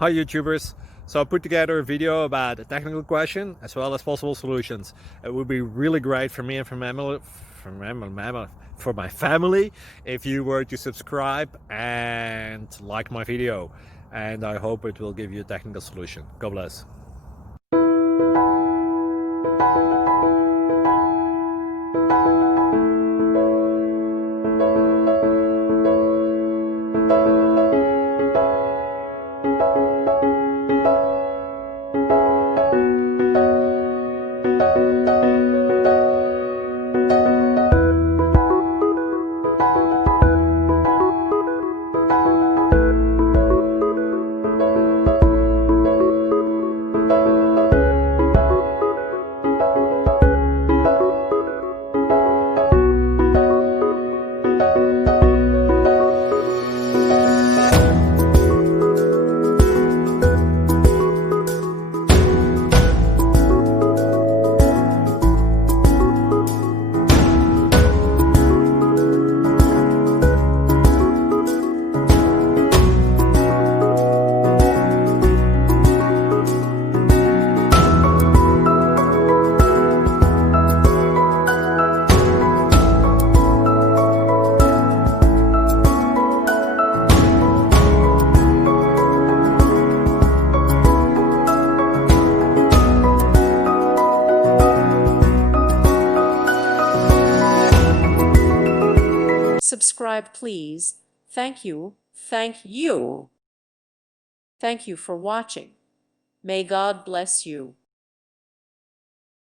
Hi YouTubers! So I put together a video about a technical question as well as possible solutions. It would be really great for me and for my family if you were to subscribe and like my video, and I hope it will give you a technical solution. God bless. Subscribe, please. Thank you. Thank you. Thank you for watching. May God bless you.